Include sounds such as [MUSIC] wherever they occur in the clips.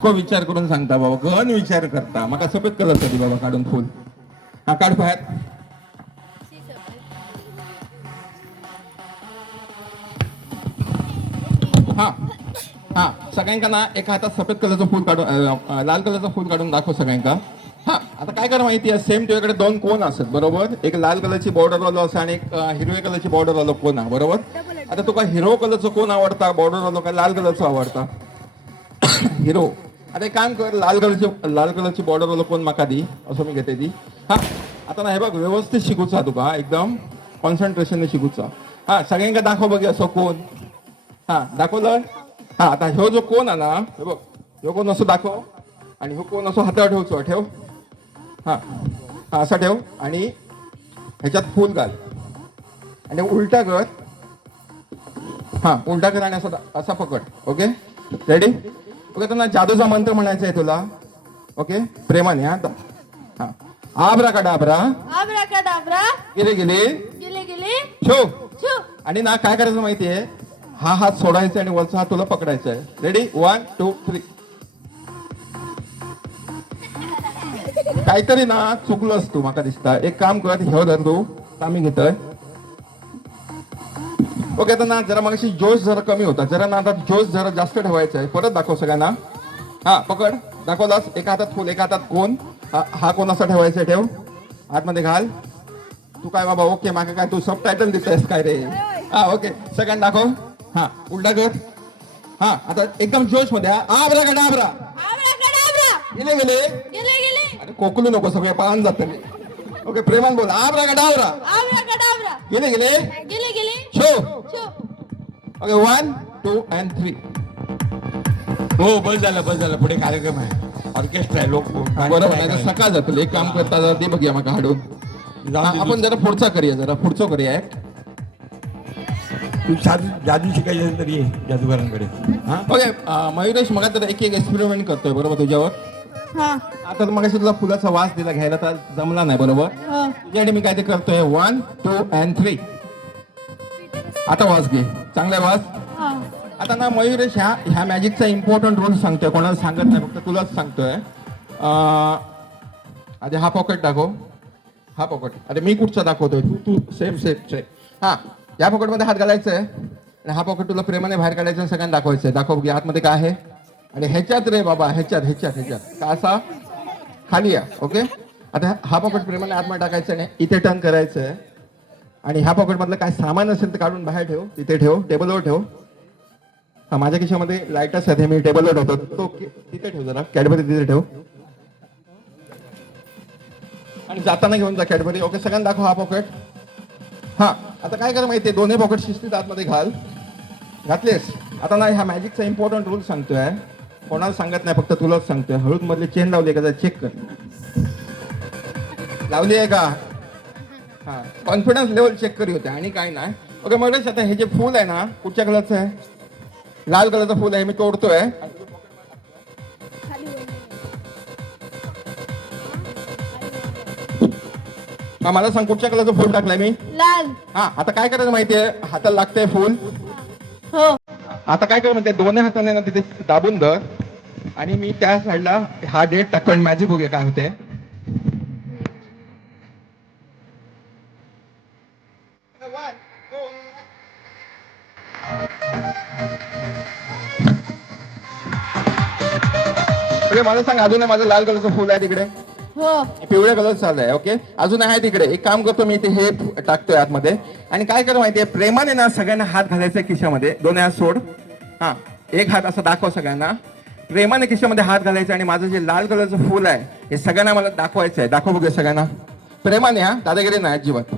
को विचार करून सांगता बाबा? गण विचार करता? माका सफेद कलरसाठी बाबा काढून फुल हा काढ बाहेर. हा हा. सगळ्यांका ना एका हातात सफेद कलरचं फुल काढून लाल कलरचं फुल काढून दाखव सगळ्यांका. हा आता काय करा माहिती आहे? सेम तुझ्याकडे दोन कोण असत बरोबर? एक लाल कलरची बॉर्डर वालो असं आणि एक हिरवे कलरची बॉर्डर वालो कोण आहे बरोबर? आता तुका हिरो कलरचं कोण आवडता? बॉर्डर वालो काय लाल कलरचं आवडता? [COUGHS] हिरो आता एक काम कर लाल कलरची लाल कलरची बॉर्डर वाला कोण माका दी असं मी घेते ती. हा आता ना हे बघ व्यवस्थित शिकूचा तुका एकदम कॉन्सन्ट्रेशनने शिकूचा हा सगळ्यांका दाखव बघ असं कोण. हा दाखवलं हा आता ह्यो जो कोण आला हे बघ ह्यो कोण असं दाखव. आणि ह्यो कोण असं हातावर ठेवचो ठेव हा हा असा ठेव. आणि ह्याच्यात फूल घाल. आणि उलटा कर. हा उलटा कर आणि असा असा पकड. ओके? रेडी ओके तर ना जादूचा मंत्र म्हणायचा आहे तुला. ओके प्रेमाने हा आता. हा. आब्रा का डाबरा आब्राकाडाब्रा. गेले गेले. गेले गेले. शो आणि ना काय करायचं माहितीये? हा हात सोडायचा आणि वरचा हात तुला पकडायचा आहे. रेडी वन टू थ्री काहीतरी ना चुकलंस तू माका दिसता एक काम कर ह्यो धर तू. आम्ही घेतोय. ओके आता ना जरा मगाशी जोश जरा कमी होता. जरा ना आता जोश जरा जास्त ठेवायचा आहे. परत दाखव सगळ्यांना. हा पकड. दाखवलास? एका हातात फुल एका हातात कोण? हा कोण असा ठेवायचा आहे, ठेव. आतमध्ये घाल. तू काय बाबा ओके मागे काय तू सब टायटल देतेस काय रे? हा ओके. सेकंड दाखव. हा उलटा कर. हा आता एकदम जोशमध्ये आबरा का डाबरा गेले गेले. अरे कोकलू नको सगळे पाळून जात ओके प्रेमान बोल आबरा का डाबरा आब्राकाडाब्रा गेले गेले गेले गेले शो छू okay one two and three हो बस झालं बस झालं. पुढे कार्यक्रम आहे. ऑर्केस्ट्रा आहे लोक बरोबर नाही तर सकाळ जातले एक काम करता जरा ते बघूया मग हाडून. जाऊ हा, दे आपण जरा पुढचा करूया जरा पुढचं करूया एक. तू साधी जादू शिकायची असेल तर ये जादूगारांकडे. हा? ओके अं, मयुरेश मग तर एक एक एक्सपेरिमेंट करतोय बरोबर तुझ्यावर? हा. आता मग तुला फुलाचा वास दिला घ्यायला तर जमला नाही बरोबर? हा. तुझ्यासाठी मी काय ते करतोय? वन टू अँड थ्री आता वास घे. चांगला वास? हा. आता ना मयुरेश ह्या ह्या मॅजिकचा इम्पॉर्टंट रोल सांगतोय. कोणाला सांगत नाही फक्त तुलाच सांगतोय. अं, आधी हा पॉकेट दाखव. हा पॉकेट अरे मी कुठचा दाखवतोय? तू तू सेम सेम सेम हा या पॉकेटमध्ये हात घालायचा आहे आणि हा पॉकेट तुला प्रेमाने बाहेर काढायचं आणि सगळ्यांना दाखवायचं आहे दाखव की आतमध्ये काय आहे. आणि ह्याच्यात रे बाबा ह्याच्यात ह्याच्यात ह्याच्यात. का असा? खाली या ओके? आता हा पॉकेट प्रेमाने आतमध्ये टाकायचं नाही इथे टर्न करायचं. आहे आणि ह्या पॉकेटमधलं काय सामान असेल तर काढून बाहेर ठेव तिथे ठेव टेबलवर ठेव. हा माझ्या खिशामध्ये लाईटच आहेत मी टेबलवर ठेवतो. तो तिथे ठेव जरा कॅडबरी तिथे ठेव. आणि जाताना घेऊन जा कॅडबरी ओके? सगळ्यांना दाखव हा पॉकेट हा आता काय करा माहितीये दोन्ही पॉकेट शिस्तीत आतमध्ये घाल. घातलेस. आता ना ह्या मॅजिकचा इम्पॉर्टंट रूल सांगतोय. कोणाला सांगत नाही फक्त तुलाच सांगतोय. हळूद मधली चेन लावली का चेक कर. लावली आहे का? हा. कॉन्फिडन्स लेवल चेक करी होते. आणि काय नाही. ओके मग आता हे जे फूल आहे ना कुठच्या कलरचं आहे? लाल कलरचं फूल आहे मी तोडतोय. हा मला सांग कुठच्या कलरचं फूल टाकलंय मी? लाल. हा आता काय करायचं माहितीये? हाताला लागतंय फूल. हो. आता काय कर म्हणते दोन्ही हाताने ना तिथे दाबून धर. आणि मी त्या साईडला हा डेट आणि मॅजिक बघूया काय होते. मला सांग अजून आहे माझं लाल कलरचं फुल आहे तिकडे? हो. पिवळ्या कलर चाललाय ओके? अजून आहे तिकडे. एक काम करतो मी इथे हे टाकतोय आतमध्ये. आणि काय कर माहितीये प्रेमाने ना सगळ्यांना हात घालायचा खिशामध्ये. दोन्ही हात सोड. हा एक हात असा दाखव सगळ्यांना. प्रेमाने खिशामध्ये हात घालायचा आणि माझं जे लाल कलरचं फूल आहे हे सगळ्यांना मला दाखवायचं आहे दाखव बघूया सगळ्यांना. प्रेमाने हा? दादागिरी नाही अजिबात.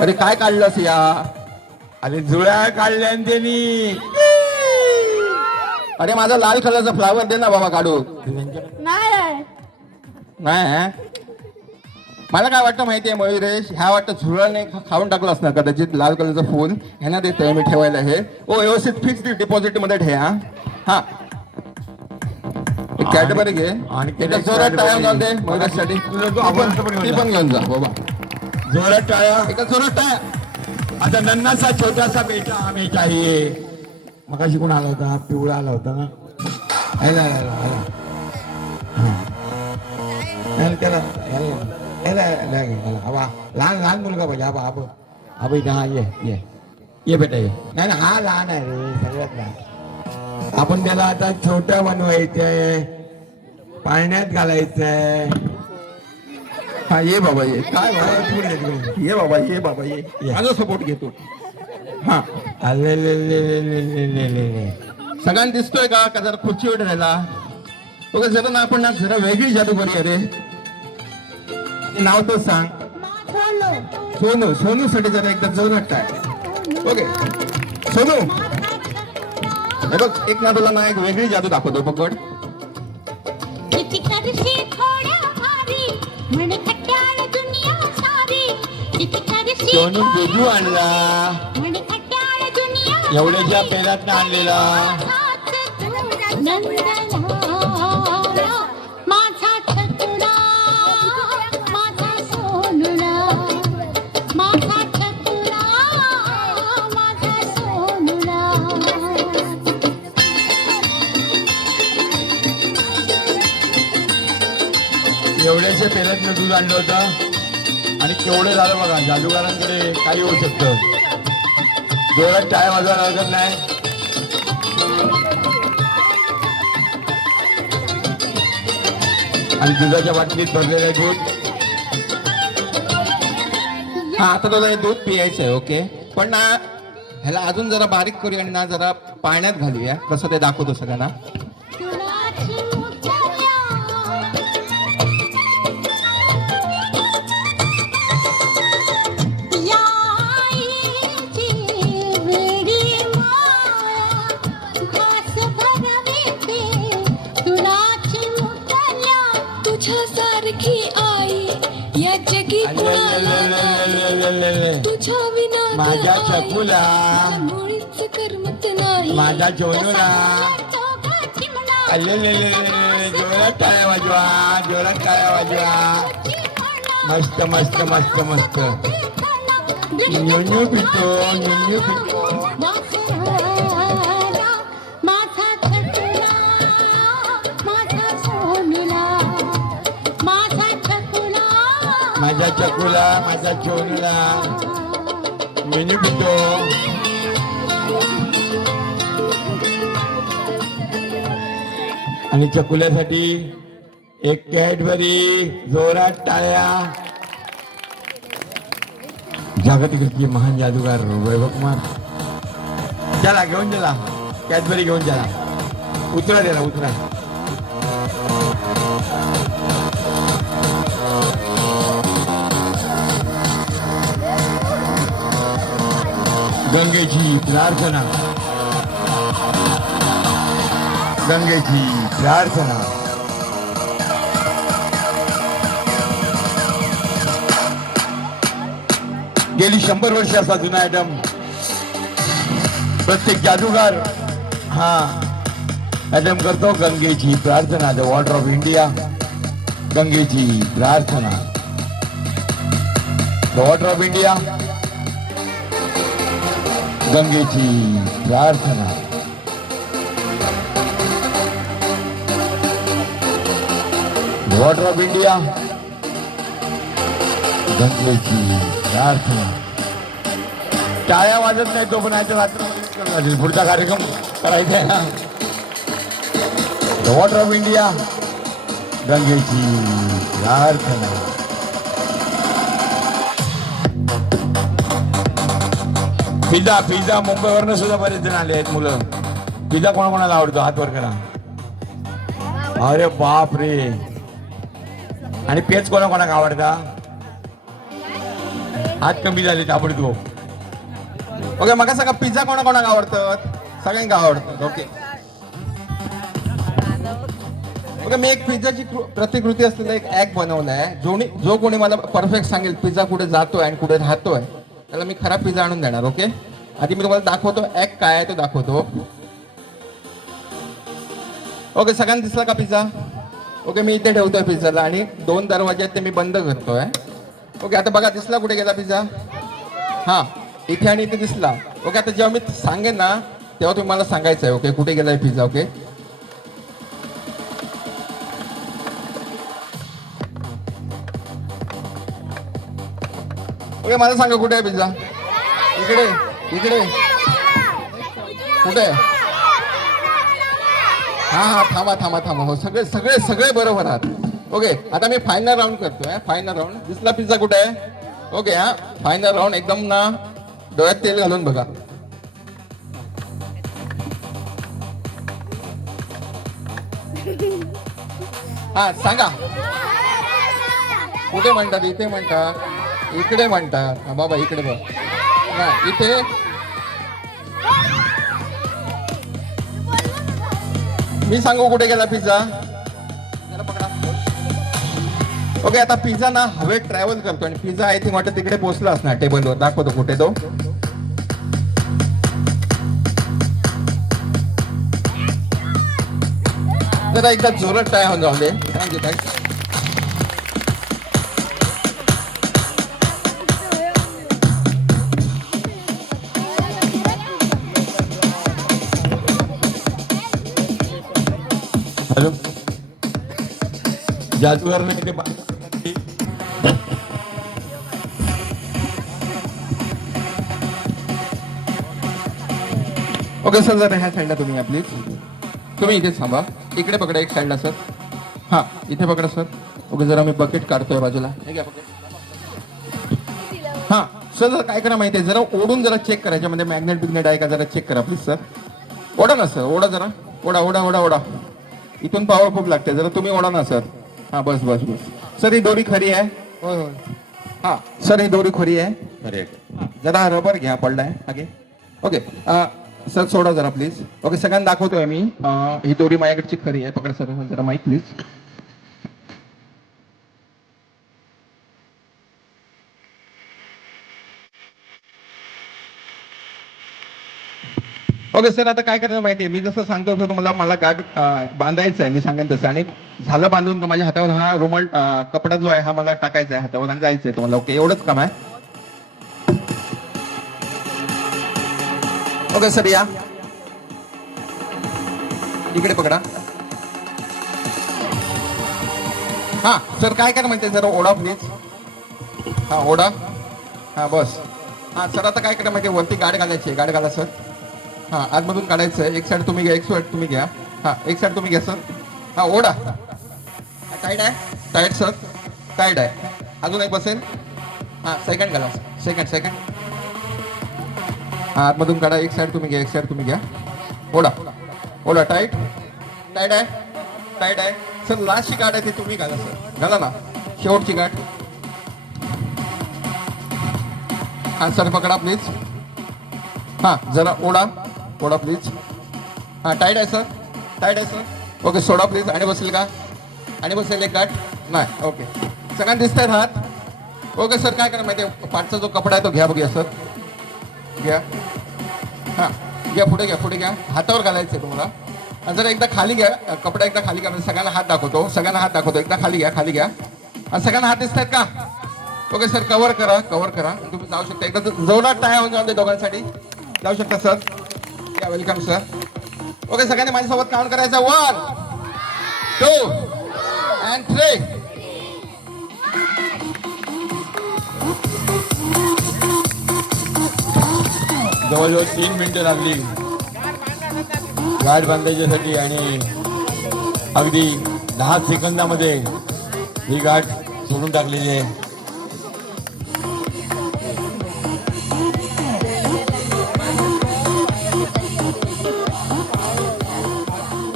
अरे काय काढलंस या? अरे जुळ्या काढल्या त्यांनी. अरे माझा लाल कलरचा फ्लावर दे ना बाबा काढू. नाही. मला काय वाटतं माहितीये मयुरेश? ह्या वाटतं झुरळने खा- खाऊन टाकलं असणार कदाचित लाल कलरचं फुल. ह्यांना देतोय मी ठेवायला हे. ओ व्यवस्थित फिक्स डिपॉझिटमध्ये ठेवा. हा. कॅडबरी घे. आणि जोरात टाळ्या दे मयुरेशसाठी. तो पण घेऊन जा. बाबा. जोरात टाळ्या एका जोरात टाळ्या आता नन्नासा छोटासा बेटा हमें चाहिए मगाशी कोण आला होता? पिवळा आला होता ना? आला आला आला. हा. त्याला लहान लहान मुलगा हा ये ये ये बेटा ये नाही ना हा लहान आहे रे सगळ्यात आपण त्याला आता छोट बनवायचंय पाळण्यात घालायचंय हा ये बाबा ये काय ये बाबा ये बाबा ये माझा सपोर्ट घेतो हा सगळ्यांना दिसतोय का का जरा खुर्चीवर राहिला बघा जरा ना आपण ना जरा वेगळी जादू करूया रे नाव तर सांग. सोनू सोनू साठी जरा एकदा जोरात काय ओके सोनू. हे बघ एक ना तुला ना एक वेगळी जादू दाखवतो पकड. सोनू बेजू आणला. दुनिया एवढ्याच्या पेरात आणलेला. एवढ्याच्या पेरात दूध आणलं होतं आणि केवढं झालं बघा जादूगारांकडे काही होऊ शकतं. जोरात टाय वाजवायला हरकत नाही. आणि दुधाच्या बाटलीत भरलेलं दूध. हा आता तुला हे दूध पियायचं आहे ओके. पण ना ह्याला अजून जरा बारीक करूया आणि ना जरा पाण्यात घालूया. कसं ते दाखवतो सगळ्यांना. तुझ्या विना माझ्या चकुला. मुळीच करमत नाही. माझ्या अल्लेलेलेलेले, जोरात टाळ्या वाजवा. जोरात टाळ्या वाजवा. मस्त मस्त मस्त मस्त. न्यून्यू पितो न्यून्यू पितो. चकुला माझ्या चोनूला मेन्यू पितो आणि चकुल्यासाठी एक कॅडबरी जोरात टाळ्या. जागतिक महान जादूगार वैभव कुमार. चला घेऊन चला कॅडबरी घेऊन चला उतरा त्याला उतरा. गंगेची प्रार्थना. गंगेची प्रार्थना. गेली शंभर वर्ष असा जुना आयटम प्रत्येक जादूगार हा आयटम करतो गंगेची प्रार्थना द वॉटर ऑफ इंडिया. गंगेची प्रार्थना. The water of India. गंगेची प्रार्थना. वॉटर ऑफ इंडिया गंगेची प्रार्थना. टाळ्या वाजत नाही तो पण याच्या रात्र पुढचा कार्यक्रम करायचा आहे ना. वॉटर ऑफ इंडिया गंगेची प्रार्थना. पिझ्झा पिझ्झा मुंबईवरनं सुद्धा बरेच जण आले आहेत मुलं. पिझ्झा कोणाकोणाला आवडतो? हात वर करा. अरे बाप रे आणि पेच कोणाकोणाक आवडता? हात कमी झाले ताबडतोब. ओके मग सगळं पिझ्झा कोणा कोणाला आवडतात सगळ्यांना आवडतात ओके. ओके मी एक पिझ्झाची प्रतिकृती असलेला एक ऍप बनवलाय. जोणी जो कोणी मला परफेक्ट सांगेल पिझ्झा कुठे जातोय आणि कुठे राहतोय त्याला मी खरा पिझ्झा आणून देणार ओके? आधी मी तुम्हाला दाखवतो ऍक काय आहे तो दाखवतो. ओके सगळ्यांना दिसला का पिझ्झा? ओके मी इथे ठेवतोय पिझ्झाला आणि दोन दरवाजे आहेत ते मी बंद करतोय. ओके आता बघा दिसला कुठे गेला पिझ्झा? हा इथे आणि इथे दिसला. ओके आता जेव्हा मी सांगेन ना तेव्हा तुम्ही मला सांगायचं आहे ओके कुठे गेलाय पिझ्झा ओके? ओके मला सांगा कुठे आहे पिझ्झा? इकडे इकडे. कुठे? आहे हा हा थांबा थांबा थांबा. हो सगळे सगळे सगळे बरोबर आहात. ओके आता मी फायनल राऊंड करतोय फायनल राऊंड दिसला पिझ्झा कुठे आहे? ओके हा फायनल राऊंड एकदम ना डोळ्यात तेल घालून बघा. हा सांगा. कुठे म्हणतात? इथे म्हणतात. इकडे म्हणतात. हा बाबा इकडे बघ. हा इथे? मी सांगू कुठे गेला पिझ्झा? ओके आता पिझ्झा ना हवेत ट्रॅव्हल करतो. आणि पिझ्झा आय थिंक वाटत तिकडे पोहोचला असणार टेबलवर. दाखवतो कुठे तो. जरा एकदा जोरात टाय होऊन जाऊ दे. थँक्यू थँक्यू जादूगार नाही ते ओके सर जरा ह्या साईडला तुम्ही प्लीज तुम्ही इथे थांबा. इकडे पकडा एक साईडला सर. हा इथे पकडा सर. ओके जरा मी बकेट काढतोय बाजूला. हे हा सर जरा काय करा माहिती आहे जरा ओढून जरा चेक करा. याच्यामध्ये मॅग्नेट बिग्नेट आहे का जरा चेक करा प्लीज सर ओढा ना सर ओढा जरा. ओढा ओढा ओढा ओढा. इथून पॉवर खूप लागते. जरा तुम्ही ओढा ना सर हा बस बस बस. सर ही दोरी खरी आहे? होय होय. हा. सर ही दोरी खरी आहे? अरे जरा रबर घ्या पडलाय. ओके अ, सर सोडा जरा प्लीज ओके सगळ्यांना दाखवतोय मी. अ, ही दोरी माझ्याकडची खरी आहे. पकड सर जरा माईक प्लीज ओके सर आता काय करायचं माहितीये? मी जसं सांगतो तसं तुम्हाला मला गाठ बांधायचं आहे मी सांगेन तसं. आणि झालं बांधून माझ्या हातावर हा रुमाल कपडा जो आहे हा मला टाकायचा आहे हातावर आणि जायचं आहे तुम्हाला. ओके एवढंच काम आहे. ओके सर या. इकडे पकडा. हा सर काय काय म्हणते सर ओढा प्लीज हा ओढा. हा बस. हा सर आता काय करा माहिती वरती गाड घालायची गाड घाला सर. हा आतमधून काढायचं आहे. एक साईड तुम्ही घ्या एक साईड तुम्ही घ्या. हा एक साईड तुम्ही घ्या सर हा ओढा. टाईट आहे? टाईट सर टाईट आहे. अजून एक बसेल? हा सेकंड घाला सेकंड सेकंड हा आतमधून काढा. एक साईड तुम्ही घ्या एक साईड तुम्ही घ्या. ओढा. ओढा टाईट टाईट आहे? टाईट आहे. सर लास्टची गाठ आहे ती तुम्ही घाला सर घाला ना. शेवटची गाठ. हा सर पकडा प्लीज हा जरा ओढा. सोडा प्लीज हां टाईट आहे सर टाईट आहे सर ओके सोडा प्लीज आणि बसेल का? आणि बसेल एक गाठ? नाही. ओके सगळ्यांना दिसत आहेत हात? ओके सर काय करा माहिती आहे पाठचा जो कपडा आहे तो घ्या बघूया सर घ्या. हां घ्या पुढे घ्या पुढे घ्या. हातावर घालायचं आहे तुम्हाला. आणि जरा एकदा खाली घ्या. कपडा एकदा खाली घ्या. म्हणजे सगळ्यांना हात दाखवतो. सगळ्यांना हात दाखवतो. एकदा खाली घ्या खाली घ्या. आणि सगळ्यांना हात दिसत आहेत का? ओके सर कवर करा कवर करा. तुम्ही जाऊ शकता. एकदा जोरात टाय होऊन जाऊ दे दोघांसाठी. जाऊ शकता सर या वेलकम सर ओके सगळ्यांनी माझ्यासोबत काउंट करायचं. वन टू अँड थ्री जवळजवळ तीन मिनिटं लागली. गाठ बांधायच्यासाठी आणि अगदी दहा सेकंदामध्ये ही गाठ सोडून टाकलेली आहे.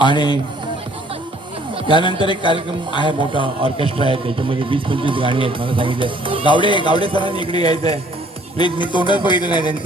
आणि त्यानंतर एक कार्यक्रम आहे मोठा ऑर्केस्ट्रा आहे त्याच्यामध्ये वीस पंचवीस गाणी आहेत मला सांगितलं गावडे गावडे सरांनी इकडे यायचं आहे प्लीज मी तोंडच बघितलं नाही त्यांचं.